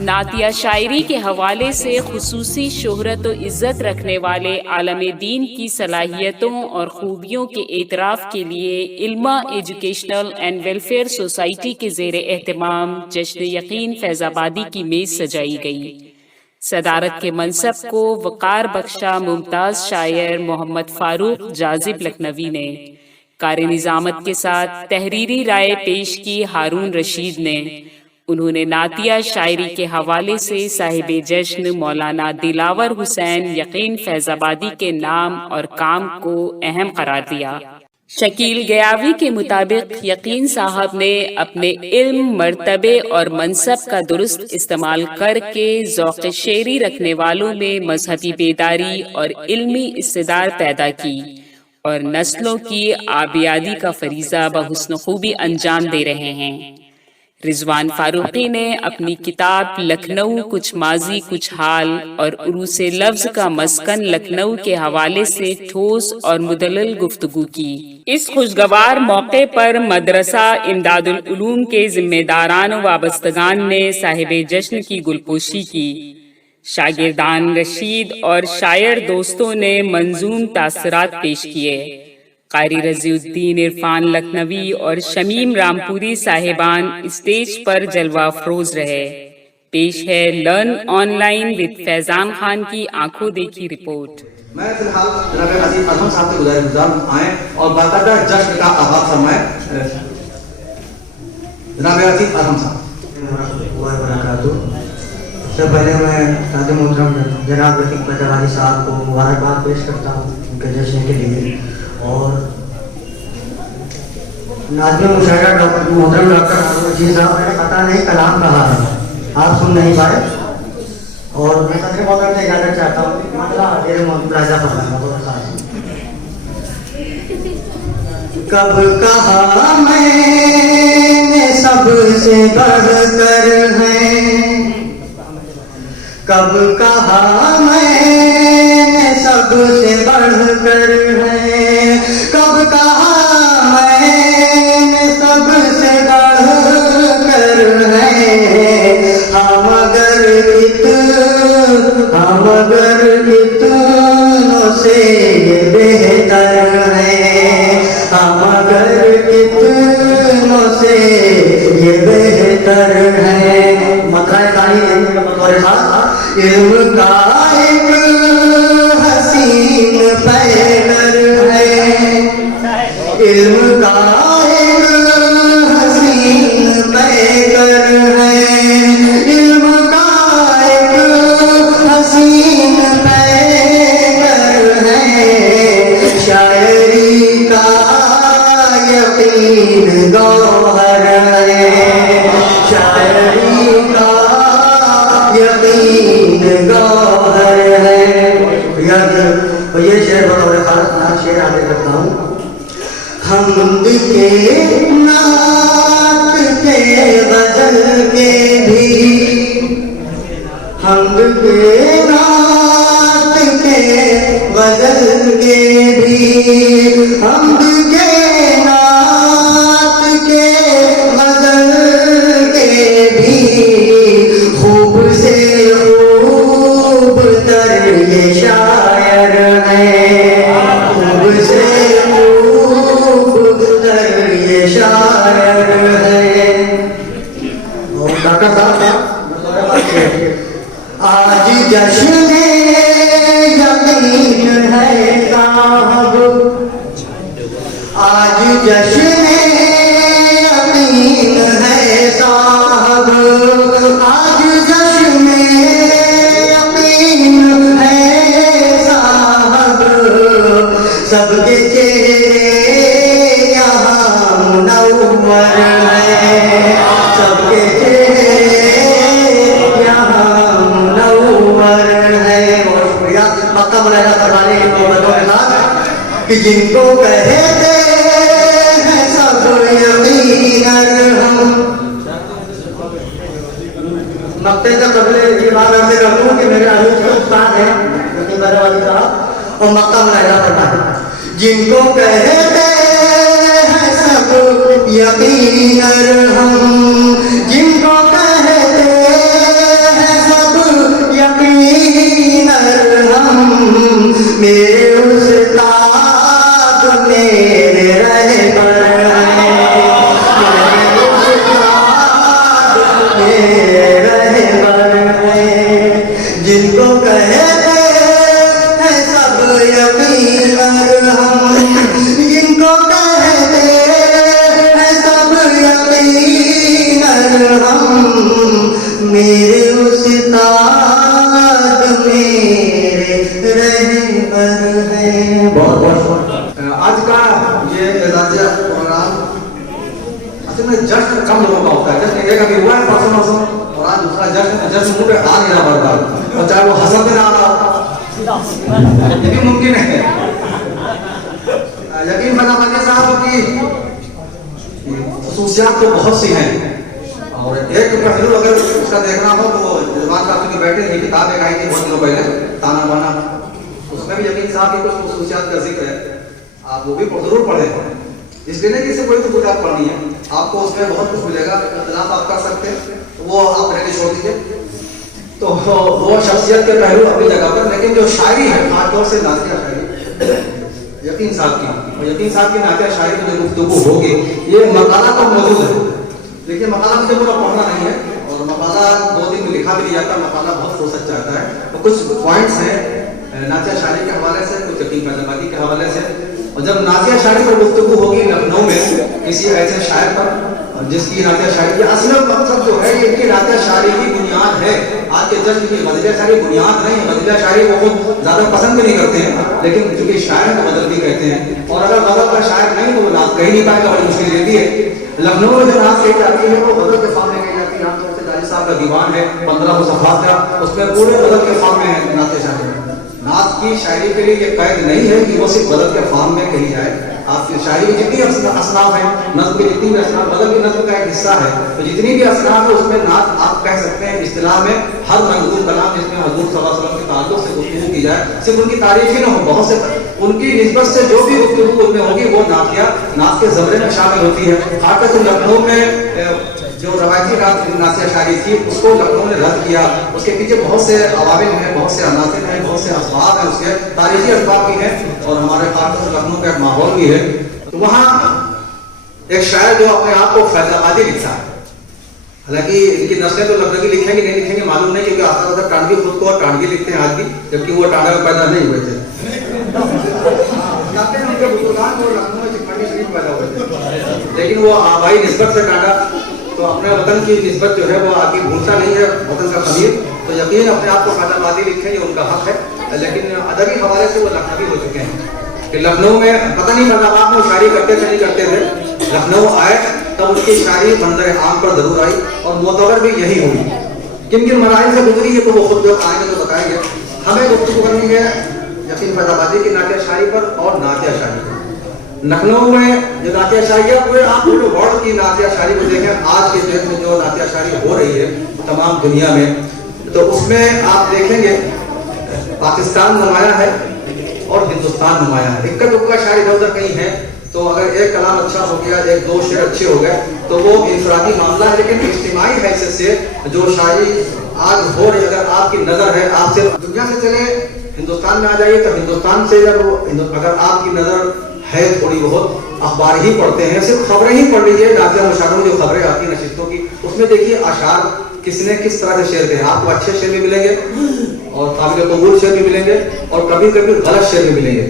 نعتیہ شاعری کے حوالے سے خصوصی شہرت و عزت رکھنے والے عالم دین کی صلاحیتوں اور خوبیوں کے اعتراف کے لیے علما ایجوکیشنل اینڈ ویلفیئر سوسائٹی کے زیر اہتمام جشن یقین فیض آبادی کی میز سجائی گئی۔ صدارت کے منصب کو وقار بخشا ممتاز شاعر محمد فاروق جاذب لکھنوی نے، کار نظامت کے ساتھ تحریری رائے پیش کی ہارون رشید نے۔ انہوں نے نعتیہ شاعری کے حوالے سے صاحب جشن مولانا دلاور حسین یقین فیض آبادی کے نام اور کام کو اہم قرار دیا۔ شکیل گیاوی کے مطابق یقین صاحب نے اپنے علم، مرتبے اور منصب کا درست استعمال کر کے ذوق شعری رکھنے والوں میں مذہبی بیداری اور علمی استدار پیدا کی اور نسلوں کی آبیادی کا فریضہ بحسن خوبی انجام دے رہے ہیں۔ رضوان فاروقی نے اپنی کتاب لکھنؤ کچھ ماضی کچھ حال اور عروس لفظ کا مسکن لکھنؤ کے حوالے سے ٹھوس اور مدلل گفتگو کی۔ اس خوشگوار موقع پر مدرسہ امداد العلوم کے ذمہ داران و وابستگان نے صاحب جشن کی گلپوشی کی۔ شاگردان رشید اور شاعر دوستوں نے منظوم تاثرات پیش کیے۔ قاری رضی الدین عرفان لکھنوی اور شمیم رامپوری صاحبان اسٹیج پر جلوہ افروز رہے۔ پیش ہے لرن آن لائن وتھ فیضان خان کی آنکھوں دیکھی رپورٹ۔ میں فی الحال جناب عزیز اعظم صاحب سے گزارش آئیں اور باقاعدہ جشن کا آغاز فرمائیں۔ جناب عزیز اعظم صاحب وبرکاتہ۔ سب سے پہلے میں سعادت محترم جناب رفیق پٹواری صاحب کو مبارکباد پیش کرتا ہوں ان کے جشن کے لیے، اور ناظم مشاعرہ محترم ڈاکٹر ہارون رشید صاحب نے پتہ نہیں کلام کہا ہے، آپ سن نہیں پائے، اور میں صدر محترم سے اجازت چاہتا ہوں کہ مسئلہ دیر ملاحظہ فرمائیں۔ کب کہا میں نے سب سے بڑھ کر ہے، کب کہا میں نے سب سے بڑھ کر ہے، کب کہا میں نے سب سے بڑھ کر ہے، ہم اگر کتنوں سے یہ بہتر ہے، ہم اگر کتنوں سے یہ بہتر ہے۔ مطلع ثانی بطور خاص علم کا ایک حسین پیکر ہے، علم کا ایک حسین پیکر ہے، علم کا ایک حسین پیکر ہے، شاعری کا یقین گوہر ہے، شاعری کا یقین گوہر ہے۔ یہ شعر بطور خاص نام شعر آگے کرتا ہوں۔ حمد کے نعت کے غزل کے بھی، حمد کے نعت کے غزل کے بھی، حمد کے نعت کے غزل کے بھی، خوب سے خوب تر یہ شاعر ہے، خوب سے خوب تر یہ شاعر ہے۔ اور ڈاکٹر صاحب آج جشن یقین ہے صاحب، آج جشن یقین ہے صاحب، آج جشن یقین ہے صاحب، سب کے چہرے یہاں منور ہیں، سب کے چہرے یہاں منور ہیں۔ اور شکریہ مکہ ملاحظہ فرمانے کی محبتوں کے ساتھ کہ جن کو کہتے ہیں سب یقیناً ہم، مقتے سے قبل یہ بات عرض کر دوں کہ میرے عزیز کے استاد ہیں یقین باروالی صاحب، اور مکہ ملاحظہ فرمائیں، جن کو کہتے ہیں سب یقیناً ہم، جن کو کہتے میرے استاد میرے رہبر ہیں. بہت بہت آج کا یہ اعزازیہ پروگرام اصل میں جشن کم لوگوں کا ہوتا ہے. جشن ایک ابھی ہوا ہے پرسوں اور آج دوسرا جشن منہ پہ آ نہیں رہا بار بار, اور چاہے وہ حسد میں نہ آ رہا یہ بھی ممکن ہے. یقین فضا مانی صاحب کی خصوصیات تو بہت سی ہیں, اور ایک پہلو اگر اس کا دیکھنا ہو تو زبان صاحب کی بیٹھے یہ کتاب ایک آئی تھی بہت دنوں پہلے, تانا بانا, اس میں بھی یقین صاحب کی کچھ خصوصیات کا ذکر ہے. آپ وہ بھی ضرور پڑھیں, اس لیے نہیں کہ اسے کوئی تو کتاب پڑھنی ہے, آپ کو اس میں بہت کچھ ملے گا. اختلاف آپ کر سکتے ہیں وہ آپ رہنے چھوڑ دیجیے. تو وہ شخصیت کے پہلو اپنی جگہ پر, لیکن جو شاعری ہے خاص طور سے نعتیہ شاعری یقین صاحب کی, اور یقین صاحب کی نعتیہ شاعری میں جو گفتگو ہوگی یہ مقالہ تو موجود ہے. دیکھیے مقالہ مجھے پورا پڑھنا نہیں ہے, اور مقالہ 2 دن میں لکھا بھی نہیں جاتا. مقالہ بہت فرصت چاہتا ہے. تو کچھ پوائنٹس ہیں نعتیہ شاعری کے حوالے سے, کچھ یقین فیض آبادی کے حوالے سے. اور جب نعتیہ شاعری پر گفتگو ہوگی لکھنؤ میں کسی ایسے شاعر پر جس کی نعتیہ شاعری اصل مقصد جو ہے یہ ان کی نعتیہ شاعری کی بنیاد ہے. آج کے جشن کی غزلیہ شاعری بنیاد نہیں ہے. غزلیہ شاعری وہ خود زیادہ پسند بھی نہیں کرتے ہیں, لیکن چونکہ شاعر کو غزل بھی کہتے ہیں, اور اگر غزل کا شاعر نہیں تو وہ نعت کہہ نہیں پائے گا, بڑی مشکل رہتی ہے. لکھنؤ میں جو نعت کہی جاتی ہے وہ غزل کے فارم میں کہی جاتی ہے. عام طور سے دالی صاحب کا دیوان ہے 15 صفحات کا, اس میں پورے غزل کے فارم میں ہے نعتیہ شاعری. نعت کی شاعری کے لیے یہ قید نہیں ہے کہ وہ صرف غزل کے فارم میں کہی جائے. آپ کی شاعری کی جتنی اصناف ہیں, نظم کی جتنی بھی اصناف, غزل کی نظم کا ایک حصہ ہے, تو جتنی بھی اصناف ہے اس میں نعت آپ کہہ سکتے ہیں. اصطلاح میں ہر منظور کلام جس میں حضور صلی اللہ علیہ وسلم کے تعلق سے گفتگو کی جائے, صرف ان کی تعریف ہی نہ ہو, بہت سے ان کی نسبت سے جو بھی گفتگو ان میں ہوگی وہ نعتیہ نعت کے زمرے میں شامل ہوتی ہے. خاص طور لکھنؤ میں جو روایتی نعتیہ شاعری تھی اس کو لکھنؤ نے رد کیا. اس کے پیچھے بہت سے عوامل ہیں, بہت سے عناصر ہیں, بہت سے اسباب ہیں, اس کے تاریخی اسباب بھی ہیں, اور ہمارے خاص طور سے لکھنؤ کا ایک ماحول بھی ہے. تو وہاں ایک شاعر جو اپنے آپ کو فیض آبادی لکھتا ہے, حالانکہ ان کی نسلیں تو لکھنؤ کی لکھیں گے نہیں لکھیں گے معلوم نہیں, کیونکہ آسا ٹانڈوی خود کو اور ٹانڈوی لکھتے ہیں آج بھی, جبکہ وہ ٹانڈا میں پیدا نہیں ہوئے تھے. لیکن وہ آبائی نسبت سے ٹانڈا, تو اپنے وطن کی نسبت جو ہے وہ آگے بھولتا نہیں ہے وطن کا خبیر. تو یقین اپنے آپ کو فیض آبادی لکھیں یہ ان کا حق ہے, لیکن ادبی حوالے سے وہ لکھنوی ہو چکے ہیں. کہ لکھنؤ میں پتہ نہیں فیض آباد میں شاعری کرتے تھے نہیں کرتے تھے, لکھنؤ آئے تب اس کی شاعری منظر عام پر ضرور آئی, اور معتبر بھی یہی ہوئی. کن کن مراحل سے گزری ہے تو وہ خود جو آئیں گے تو بتائیں گے. ہمیں گفتگو کرنی ہے یقین فیض آبادی کی نعتیہ شاعری پر اور نعتیہ شاعری پر. لکھنؤ میں جو نعتیہ شاعری ہے پورے آپ پورے ورلڈ کی نعتیہ شاعری کو دیکھیں, آج کے ڈیٹ میں جو نعتیہ شاعری ہو رہی ہے تمام دنیا میں, تو اس میں آپ دیکھیں گے پاکستان نمایاں ہے اور ہندوستان نمایاں ہے. اکا دکا شاعری ادھر ادھر کہیں ہے, تو اگر ایک کلام اچھا ہو گیا, 1-2 شعر اچھے ہو گئے تو وہ انفرادی معاملہ ہے, لیکن اجتماعی حیثیت سے جو شاعری آج ہو رہی, اگر آپ کی نظر ہے آپ سے دنیا سے چلے ہندوستان میں آ جائیے, تو ہندوستان سے اگر آپ کی نظر ہے تھوڑی بہت اخبار ہی پڑھتے ہیں, صرف خبریں ہی پڑھ لیجیے. نعتیہ مشاعروں میں جو خبریں آتی ہیں نشستوں کی, اس میں دیکھیے اشعار کس نے کس طرح سے شعر کہے. آپ کو اچھے شعر بھی ملیں گے اور قابل قبول شعر بھی ملیں گے, اور کبھی کبھی غلط شعر بھی ملیں گے.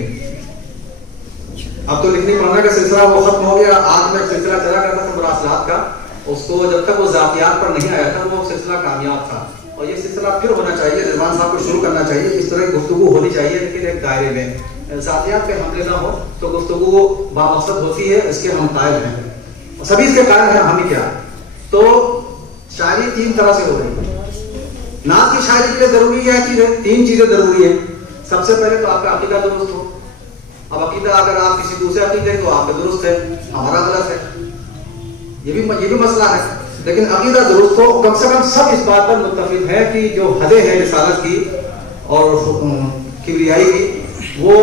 اب تو لکھنے پڑھنے کا سلسلہ وہ ختم ہو گیا. آج میں سلسلہ چلا کرتا تھا مراسلات کا, اس کو جب تک وہ ذاتیات پر نہیں آیا تھا وہ سلسلہ کامیاب تھا, اور یہ سلسلہ پھر ہونا چاہیے. رضوان صاحب کو شروع کرنا چاہیے, اس طرح کی گفتگو ہونی چاہیے, لیکن ایک دائرے میں. ذاتیات پہ حملے نہ ہو تو گفتگو بامقصد ہوتی ہے, اس کے ہم قائل ہیں, سبھی اس کے قائل ہیں, ہم ہی کیا. تو شاعری 3 طرح سے ہو رہی ہے. نعت کی شاعری کے لیے ضروری کیا چیز ہے؟ 3 چیزیں ضروری ہیں. سب سے پہلے تو آپ کا عقیدہ درست ہو. اب عقیدہ اگر آپ کسی دوسرے عقیدے تو آپ کا درست ہے, ہمارا غلط ہے, یہ بھی مسئلہ ہے. لیکن عقیدہ درست ہو, کم سے کم سب اس بات پر متفق ہے کہ جو حدیں ہیں رسالت کی اور کبریائی کی, وہ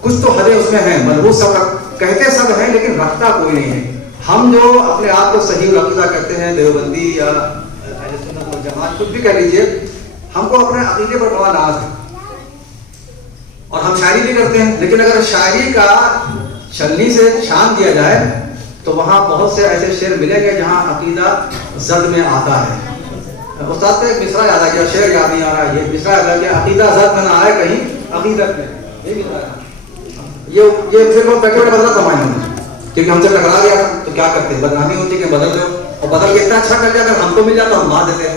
کچھ تو حدیں اس میں ہیں, ملحوظ سب کہتے سب ہیں لیکن رکھتا کوئی نہیں ہے. ہم جو اپنے آپ کو صحیح عقیدہ کرتے ہیں, دیوبندی یا اہل سنت والجماعت کچھ بھی کہہ لیجیے, ہم کو اپنے عقیدے پر بڑا ناز ہے اور ہم شاعری بھی کرتے ہیں. لیکن اگر شاعری کا چھلنی سے شان دیا جائے تو وہاں بہت سے ایسے شعر ملیں گے جہاں عقیدہ زد میں آتا ہے. استاد کا ایک مصرع یاد آ گیا, شعر یاد نہیں آ رہا ہے, یہ مصرع یاد آ گیا, عقیدہ زد میں نہ آئے کہیں عقیدت میں. یہ پھر وہ پیکٹ بدلا کمائیں ہم نے, کیونکہ ہم سے ٹکرا گیا تو کیا کرتے, بدنامی ہوتی کہ بدل دو, اور بدل کے اتنا اچھا کر جائے اگر ہم کو مل جاتا ہم مار دیتے ہیں.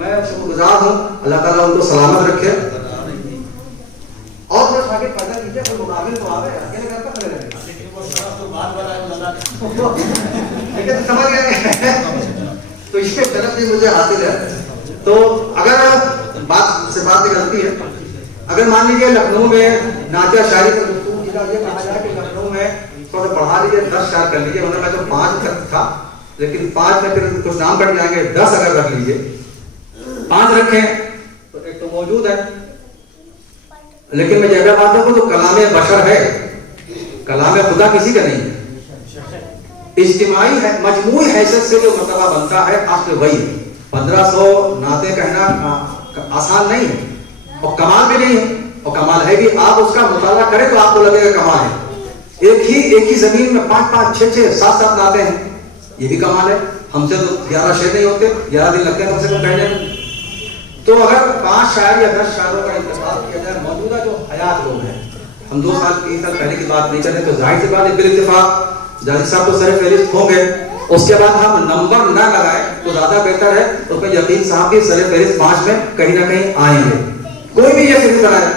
میں شکر گزار ہوں, اللہ تعالیٰ ان کو سلامت رکھے. اور جو آگے پیدا کیجیے کوئی مقابل تو آوے, اکیلے کرتا کھڑے رہے سمجھ گئے. تو یہ طرف بھی مجھے حاصل ہے. تو اگر بات سے بات نکلتی ہے, اگر مان لیجیے لکھنؤ میں نعتیہ شاعری کا گفتگو یہ کہا جائے کہ لکھنؤ میں تھوڑا پڑھا لیجیے 10 شعر کر لیجیے, ورنہ میں تو 5 تک تھا, لیکن 5 میں پھر کچھ نام کٹ جائیں گے, 10 اگر رکھ لیجیے, 5 رکھیں تو ایک تو موجود ہے. لیکن میں جیسا بات ہوں تو کلام بشر ہے, کلام خدا کسی کا نہیں ہے. اجتماعی ہے, مجموعی حیثیت سے جو مرتبہ بنتا ہے اصل وہی ہے. 1500 نعتیں کہنا آسان نہیں ہے, اور کمال بھی نہیں ہے. اور کمال ہے بھی, آپ اس کا مطالعہ کریں تو آپ کو لگے گا کمال ہے. ایک ہی زمین میں 5 6 7 نعتیں ہیں, یہ بھی کمال ہے. ہم سے تو 11 شعر نہیں ہوتے, 11 دن لگتے ہیں کم سے کم کہنے میں. تو اگر 5 شاعر یا 10 شاعروں کا انتخاب کیا جائے, موجودہ جو حیات لوگ ہیں, ہم 2 سال 3 سال پہلے کی بات نہیں کریں, تو ظاہر سی بات ہے بال اتفاق جاری صاحب تو سر فہرست ہوں گے. اس کے بعد ہم نمبر نہ لگائیں تو زیادہ بہتر ہے. اس میں یقین صاحب بھی سر فہرست 5 میں کہیں نہ کہیں آئیں گے. کوئی بھی یہ فہرست بنائے,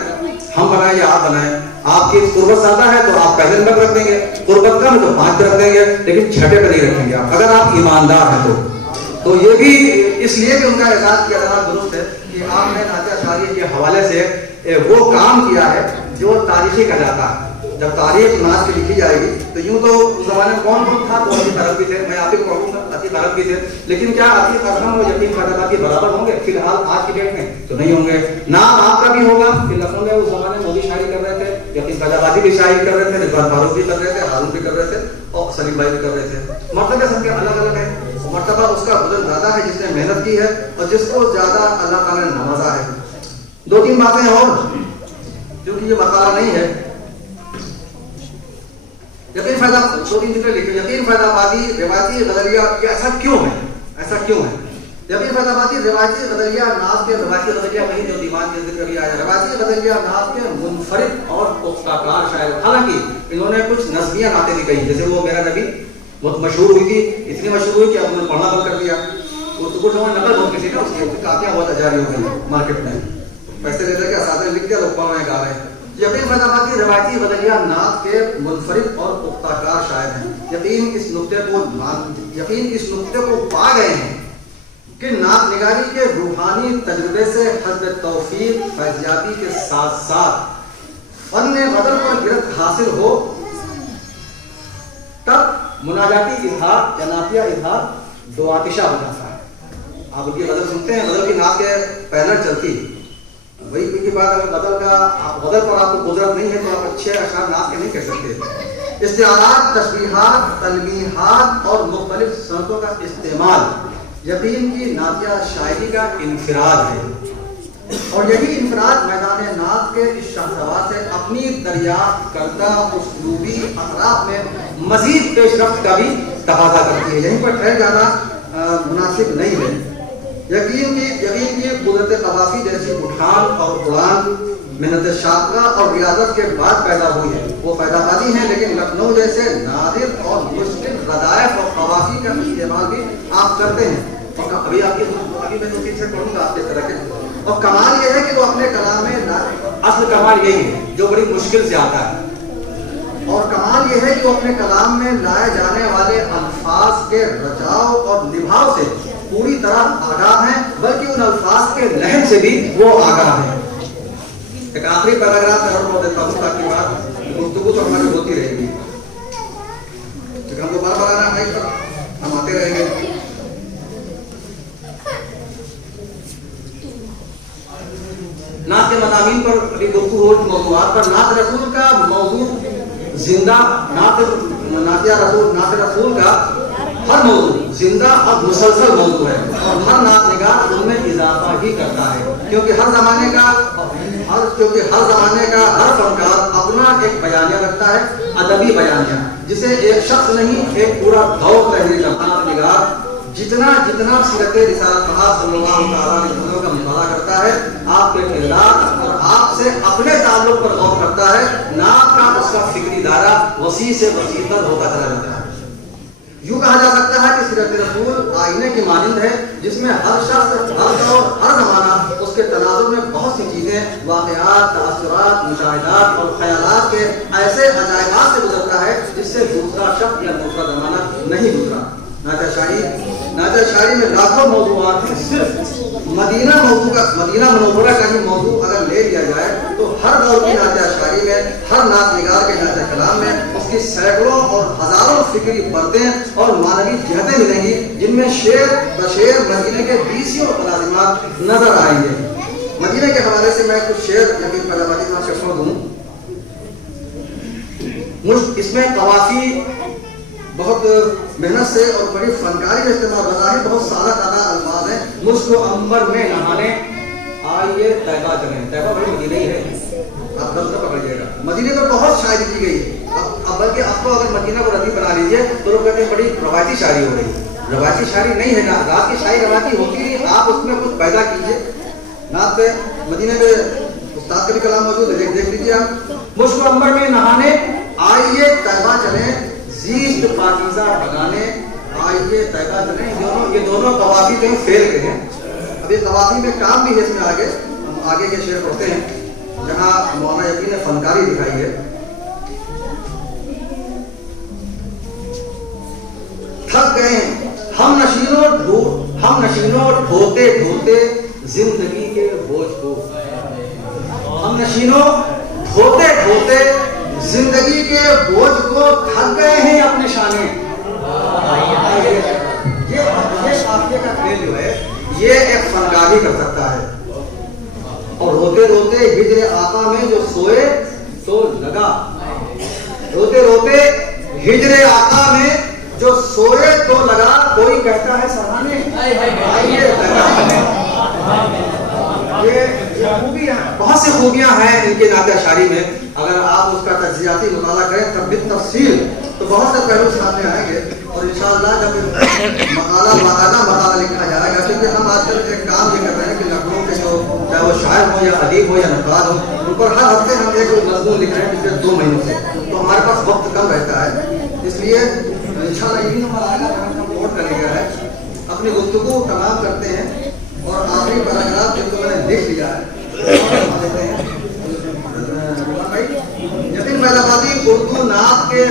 ہم بنائیں یا آپ بنائیں, آپ کی قربت زیادہ ہے تو آپ پہلے نمبر رکھ دیں گے, قربت کم ہے تو 5 پہ رکھ دیں گے, لیکن 6 پہ نہیں رکھیں گے آپ, اگر آپ ایماندار ہیں تو یہ بھی اس لیے کہ ان کا احساس کیا جانا درست ہے کہ آپ نے نعتیہ شاعری کے حوالے سے وہ کام کیا ہے جو تاریخی کہلاتا ہے. جب تاریخ ناز کی لکھی جائے گی تو یوں تو اس زمانے میں کون تھا, تو عتیق عرب بھی تھے, میں آپ کو پڑھوں گا عتیق عرب بھی تھے, لیکن کیا عتیق عرب و یقین فیضآبادی برابر ہوں گے فی الحال آج کی ڈیٹ میں؟ تو نہیں ہوں گے. نام آپ کا بھی ہوگا کہ لکھنؤ میں اس زمانے میں مودی شاعری کر رہے تھے, یقین فیضآبادی بھی شاعری کر رہے تھے, رضوان فاروق بھی کر رہے تھے, ہارون بھی کر رہے تھے, اور سلیم بھائی بھی کر رہے تھے. مرتبہ سب کے الگ الگ ہیں. مرتبہ اس کا وزن زیادہ ہے جس نے محنت کی ہے اور جس کو زیادہ اللہ تعالیٰ نے نوازا ہے. 2-3 باتیں اور, کیونکہ یہ مقالہ نہیں ہے. یقین فیضآبادی روایتی غزلیہ ایسا کیوں ہے, ایسا کیوں ہے؟ یقین فیضآبادی روایتی غزلیہ ناز کے روایتی غزلیہ وہی جو دیوان کے ذکر بھی آیا, روایتی غزلیہ ناز کے منفرد اور پختہ کار شاعر. حالانکہ انہوں نے کچھ نظمیہ نعتیں بھی کہی, جیسے وہ میرا نبی بہت مشہور ہوئی تھی, اتنی مشہور ہوئی کہ اب انہوں نے پڑھنا بند کر دیا. کچھ لوگوں نے نقل بہت کی تھی نا, اس کی کاپیاں بہت جاری ہو گئی مارکیٹ میں, پیسے لے کر کے اساتذہ لکھ دیا, لوگ پڑھ رہے ہیں, گا رہے ہیں. یقین فیضآبادی روایتی غزلیہ نعت کے منفرد اور پختہ کار شاعر ہیں. یقین اس نقطے کو پا گئے ہیں کہ نعت نگاری کے روحانی تجربے سے حسب توفیق فیضیابی کے ساتھ ساتھ فن غزل پر گرفت حاصل ہو, تب مناجاتی اظہار یا نعتیہ اظہار دو آتشہ ہو جاتا ہے. آپ ان کی غزل سنتے ہیں, غزل کی نعت کے پینل چلتی, وہی کی بات اگر غزل کا غزل پر آپ کو قدرت نہیں ہے تو آپ اچھے اشعار نعت کے نہیں کہہ سکتے. استعارات, تشبیہات, تلمیحات اور مختلف صنعتوں کا استعمال یقین کی نعتیہ شاعری کا انفراد ہے, اور یہی انفراد میدان نعت کے اس شاہسوار سے اپنی دریافت کردہ اسلوبی اطراف میں مزید پیش رفت کا بھی تقاضا کرتی ہے. یہیں پر ٹھہر جانا مناسب نہیں ہے. یقین کی قدرت قوافی جیسی اٹھان اور اڑان محنت شاطرہ اور ریاضت کے بعد پیدا ہوئی ہے. وہ فیضآبادی ہیں, لیکن لکھنؤ جیسے نادر اور مشکل ردائف اور قوافی کا استعمال بھی آپ کرتے ہیں. اور ابھی میں دو تین سے پڑھوں گا آپ اس طرح کے. اور کمال یہ ہے کہ وہ اپنے کلام میں, اصل کمال یہی ہے جو بڑی مشکل سے آتا ہے, اور کمال یہ ہے کہ وہ اپنے کلام میں لائے جانے والے الفاظ کے رچاؤ اور نبھاؤ سے پوری طرح آگاہ ہیں, بلکہ ان الفاظ کے لہن سے بھی وہ آگاہ ہیں. ایک آخری پیراگراف میں اور دیتا ہوں تاکہ بات گفتگو تو ہماری ہوتی رہے گی, کیونکہ ہم کو بار بار آنا ہے, ہم آتے رہیں گے. نعت کے مضامین پر ابھی گفتگو ہو, موضوعات پر. نعت رسول کا موضوع زندہ, نعت رسول کا ہر موضوع زندہ اور مسلسل موضوع ہے, اور ہر نعت نگار ان میں اضافہ ہی کرتا ہے, کیونکہ ہر زمانے کا ہر فنکار اپنا ایک بیانیہ رکھتا ہے, ادبی بیانیہ, جسے ایک شخص نہیں ایک پورا دور تحریر کرتا. نعت نگار جتنا سیرت رسالت پاک صلی اللہ علیہ وسلم کا مطالعہ کرتا ہے, آپ کے کردار اور آپ سے اپنے تعلق پر غور کرتا ہے, نعت کا اس کا فکری دائرہ وسیع سے وسیع تر ہوتا چلا جاتا ہے. یوں کہا جا سکتا ہے کہ سیرت رسول آئینے کی مانند ہے جس میں ہر شخص، ہر دور، ہر زمانہ اس کے تناظر میں بہت سی چیزیں، واقعات، تاثرات، مشاہدات اور خیالات کے ایسے عجائبات سے گزرتا ہے جس سے دوسرا شخص یا دوسرا زمانہ نہیں گزرا۔ نعت شاعری میں لاکھوں موضوعات ہیں، صرف مدینہ منورہ کا ہی موضوع اگر لے لیا جائے تو ہر دور کی نعت شاعری میں، ہر نعت نگار کے نعت کلام میں اس کی سینکڑوں اور ہزاروں فکری پرتیں اور معنوی جہتیں ملیں گی، جن میں شعر بشعر مدینہ کے بیسیوں ملازمات نظر آئیں گے۔ مدینہ کے حوالے سے میں کچھ شعر یقین پیداواری سے چھوڑ دوں۔ اس میں قوافی بہت محنت سے اور بڑی فنکاری کا استعمال، بظاہر بہت سادہ الفاظ ہیں۔ مجھ کو عنبر میں نہانے آئیے طیبہ چلیں، طیبہ بڑی مدینہ ہی ہے، آپ لفظ پکڑیے گا۔ مدینہ میں بہت شاعری کی گئی ہے، اب بلکہ اب تو اگر مدینہ کو ردیف بنا لیجیے تو لوگ کہتے ہیں بڑی روایتی شاعری ہو رہی۔ روایتی شاعری نہیں ہے نا، رات کی شاعری روایتی ہوتی نہیں، آپ اس میں کچھ پیدا کیجیے۔ نعت پہ مدینہ میں استاد کا بھی کلام موجود ہے، دیکھ لیجیے آپ۔ مجھ کو عنبر میں نہانے آئیے طیبہ چلیں، زیست پاکیزہ بنانے آئیے طیبہ چلیں۔ یہ دونوں قوافی جو ہیں فعل کے ہیں۔ اب یہ قوافی میں کام بھی ہے، اس میں ہم آگے کے شعر پڑھتے ہیں جہاں مولانا یقین نے فنکاری دکھائی ہے۔ تھک گئے ہیں ہم نشینوں ڈھوتے ڈھوتے زندگی کے بوجھ کو، ہم نشینوں ڈھوتے ڈھوتے زندگی کے بوجھ کو، تھک گئے ہیں اپنے شانے۔ یہ قافیے کا کھیل جو ہے یہ ایک فنکار ہی کر سکتا ہے۔ اور روتے روتے ہجر آقا میں جو سوئے تو لگا، روتے روتے ہجر آقا میں جو سوئے تو لگا، کوئی کہتا ہے سرانے آئیے۔ یہ خوبیاں، بہت سی خوبیاں ہیں ان کے نعت شاعری میں۔ اگر آپ اس کا تجزیاتی مطالعہ کریں تب بالتفصیل تو بہت سے پہلو سامنے آئیں گے، اور انشاءاللہ جب باقاعدہ مقالہ لکھا جائے گا، کیونکہ ہم آج کل ایک کام یہ کر رہے ہیں کہ لکھنؤ کے جو چاہے وہ شاعر ہو یا ادیب ہو یا نقاد ہو، ان پر ہر ہفتے ہم ایک مضمون لکھ رہے ہیں پچھلے 2 مہینوں سے، تو ہمارے پاس وقت کم رہتا ہے۔ اس لیے انشاءاللہ یہی نمبر آئے گا، ہم نوٹ کرنے کا ہے۔ اپنی گفتگو تمام کرتے ہیں اور آخری پیراگراف جن کو میں نے لکھ لیا ہے یقین پیداواری اردو نعت کے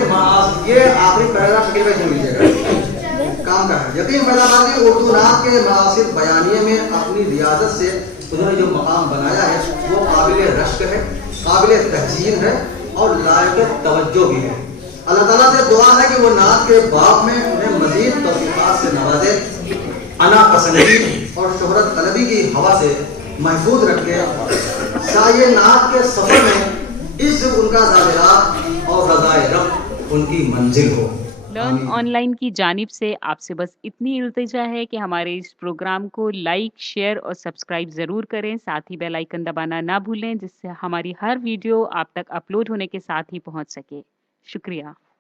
یہ آخری پیراگراف شکل میں سن لیجیے گا، کام کا ہے۔ یقین پیداواری اردو نعت کے معاصر بیانیے میں اپنی ریاضت سے انہوں نے جو مقام بنایا ہے وہ قابل رشک ہے، قابل تحسین ہے اور لائق توجہ بھی ہے۔ اللہ تعالیٰ سے دعا ہے کہ وہ نعت کے باب میں انہیں مزید توفیقات سے نوازے، انا پسندی اور شہرت طلبی کی ہوا سے محفوظ رکھے، سایہ نعت کے سفر میں اس ان کا زاہرات اور رضائے رب ان کی منزل ہو۔ لرن آن لائن کی جانب سے آپ سے بس اتنی التجا ہے کہ ہمارے اس پروگرام کو لائک، شیئر اور سبسکرائب ضرور کریں، ساتھ ہی بیل آئیکن دبانا نہ بھولیں، جس سے ہماری ہر ویڈیو آپ تک اپلوڈ ہونے کے ساتھ ہی پہنچ سکے۔ شکریہ۔